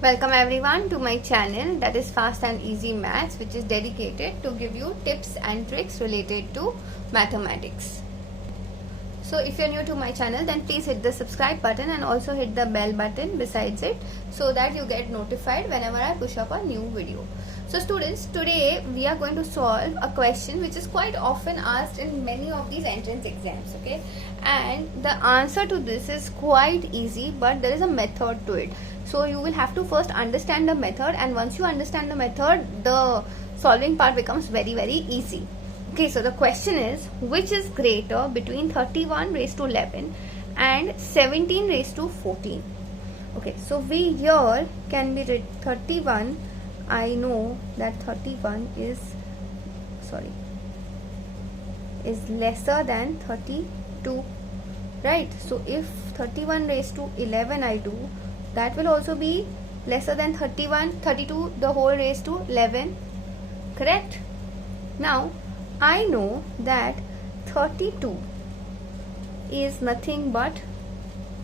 Welcome everyone to my channel, that is Fast and Easy Maths, which is dedicated to give you tips and tricks related to mathematics. So if you're new to my channel, then please hit the subscribe button and also hit the bell button besides it, so that you get notified whenever I push up a new video. So students, today we are going to solve a question which is quite often asked in many of these entrance exams, okay? And the answer to this is quite easy, but there is a method to it. So you will have to first understand the method, and once you understand the method, the solving part becomes very easy. Okay, so the question is, which is greater between 31 raised to 11 and 17 raised to 14? Okay, so we here can be 31. I know that 31 is lesser than 32, right? So if 31 raised to 11 I do, that will also be lesser than 32 the whole raised to 11, correct? Now I know that 32 is nothing but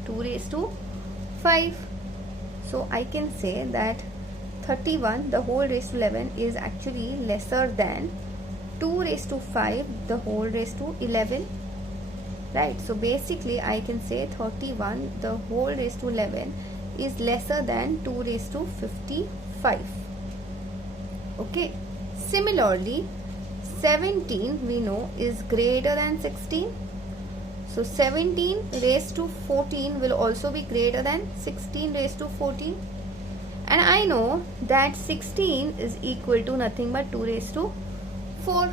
2 raised to 5. So I can say that 31 the whole raised to 11 is actually lesser than 2 raised to 5 the whole raised to 11, right? So basically I can say 31 the whole raised to 11 is lesser than 2 raised to 55. Okay, similarly 17 we know is greater than 16. So 17 raised to 14 will also be greater than 16 raised to 14. And I know that 16 is equal to nothing but 2 raised to 4.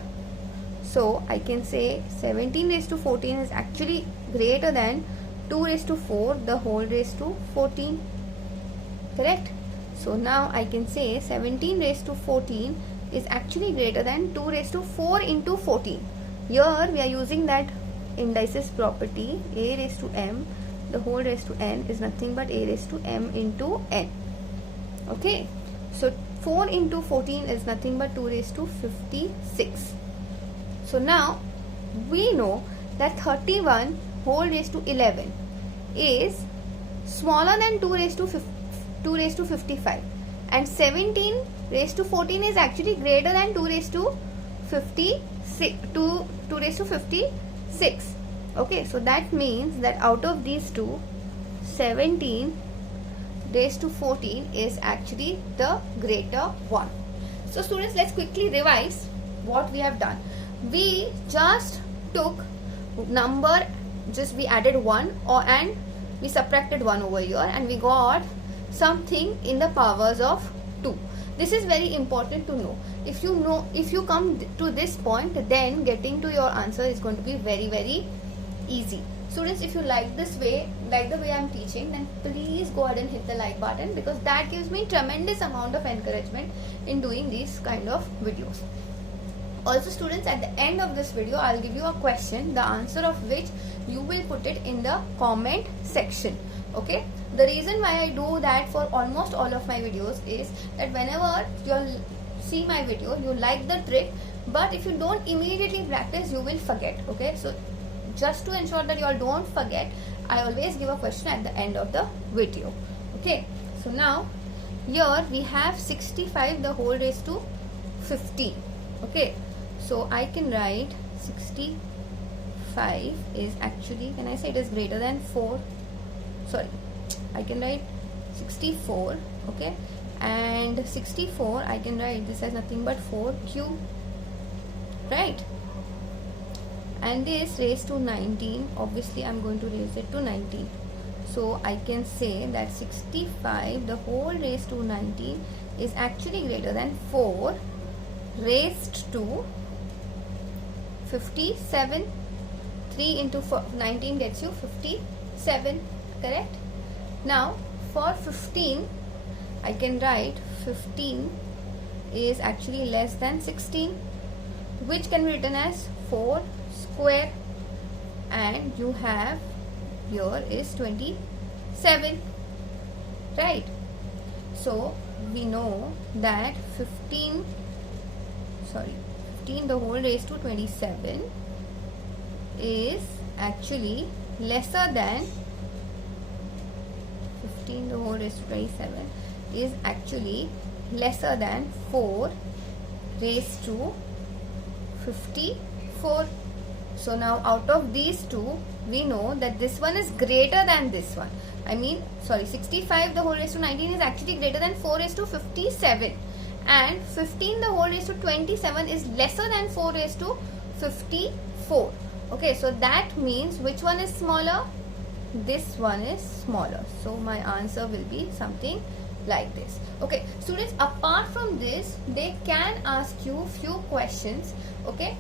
So I can say 17 raised to 14 is actually greater than 2 raised to 4 the whole raised to 14. Correct? So now I can say 17 raised to 14 is actually greater than 2 raised to 4 into 14. Here we are using that indices property, a raised to m the whole raised to n is nothing but a raised to m into n. Okay, so 4 into 14 is nothing but 2 raised to 56. So now we know that 31 whole raised to 11 is smaller than 2 raised to 55, and 17 raised to 14 is actually greater than 2 raised to 56. Okay, so that means that out of these two, 17 raised to 14 is actually the greater one. So students, let's quickly revise what we have done. We just took number, we added 1 and we subtracted 1 over here, and we got something in the powers of 2. This is very important to know. If you come to this point, then getting to your answer is going to be very easy. Students, if you like the way I'm teaching, then please go ahead and hit the like button, because that gives me tremendous amount of encouragement in doing these kind of videos. Also students, at the end of this video I'll give you a question, the answer of which you will put it in the comment section. Okay, the reason why I do that for almost all of my videos is that whenever you see my video, you like the trick, but if you don't immediately practice, you will forget. Okay, so just to ensure that you all don't forget, I always give a question at the end of the video. Okay, so now here we have 65 the whole raised to 15. Okay, so I can write 65 is actually, can I say it is greater than 4? Sorry, I can write 64. Okay, and 64 I can write this as nothing but 4 cube, right? And this raised to 19, obviously I'm going to raise it to 19. So I can say that 65 the whole raised to 19 is actually greater than 4 raised to 57. 3 into 19 gets you 57, correct? Now for 15 I can write 15 is actually less than 16, which can be written as 4 square, and you have here is 27, right? So we know that 15 the whole raised to 27 is actually lesser than 15 the whole raised to 27 is actually lesser than 4 raised to 54. So now out of these two, we know that this one is greater than this one. 65 the whole raised to 19 is actually greater than 4 raised to 57. And 15 the whole raised to 27 is lesser than 4 raised to 54. Okay, so that means which one is smaller? This one is smaller. So my answer will be something like this. Okay, students, apart from this, they can ask you few questions, okay,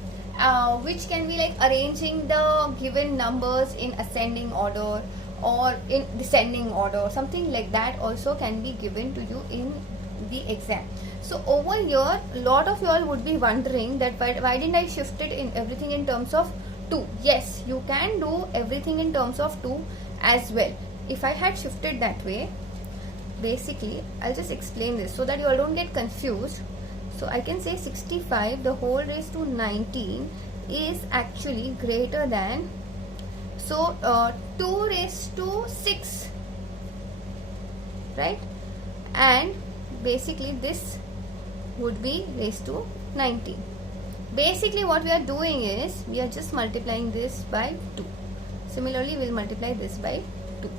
which can be like arranging the given numbers in ascending order or in descending order, something like that also can be given to you in the exam. So over here, a lot of you all would be wondering that why didn't I shift it in everything in terms of 2? Yes, you can do everything in terms of 2 as well. If I had shifted that way, basically I'll just explain this so that you all don't get confused. So I can say 65 the whole raised to 19 is actually greater than 2 raised to 6, right? And basically this would be raised to 19. Basically what we are doing is we are just multiplying this by 2. Similarly, we'll multiply this by 2.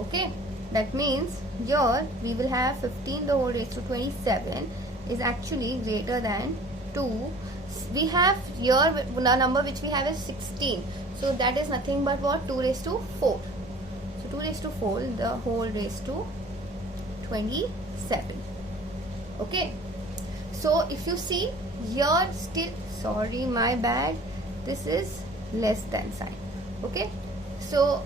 Okay, that means here we will have 15 the whole raised to 27 is actually greater than 2. We have here the number which we have is 16. So that is nothing but what? 2 raised to 4. So 2 raised to 4 the whole raised to 27. Okay. So if you see here still, sorry, my bad, this is less than sign. Okay. So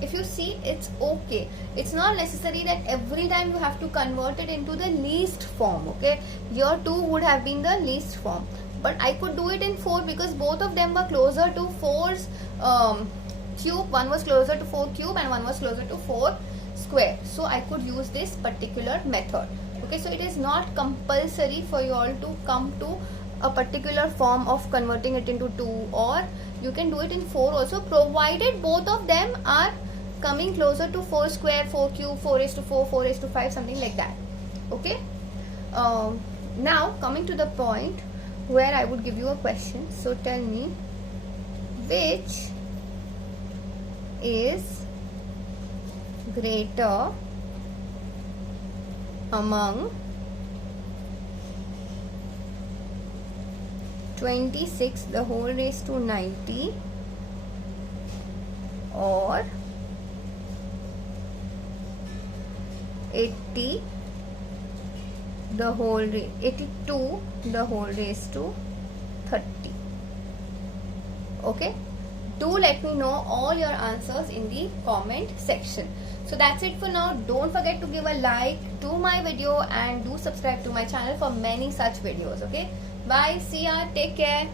if you see, it's okay. It's not necessary that every time you have to convert it into the least form. Okay, here 2 would have been the least form, but I could do it in 4 because both of them were closer to 4's cube. One was closer to 4 cube and one was closer to 4 square. So I could use this particular method. Okay, so it is not compulsory for you all to come to a particular form of converting it into 2, or you can do it in 4 also, provided both of them are coming closer to 4 square, 4 cube, 4 raised to 4, 4 raised to 5, something like that. Okay. Now coming to the point where I would give you a question. So tell me, which is greater among 26 the whole raised to 90 or 82 the whole raised to 30. Okay, do let me know all your answers in the comment section. So that's it for now. Don't forget to give a like to my video and do subscribe to my channel for many such videos. Okay, bye, see ya, take care.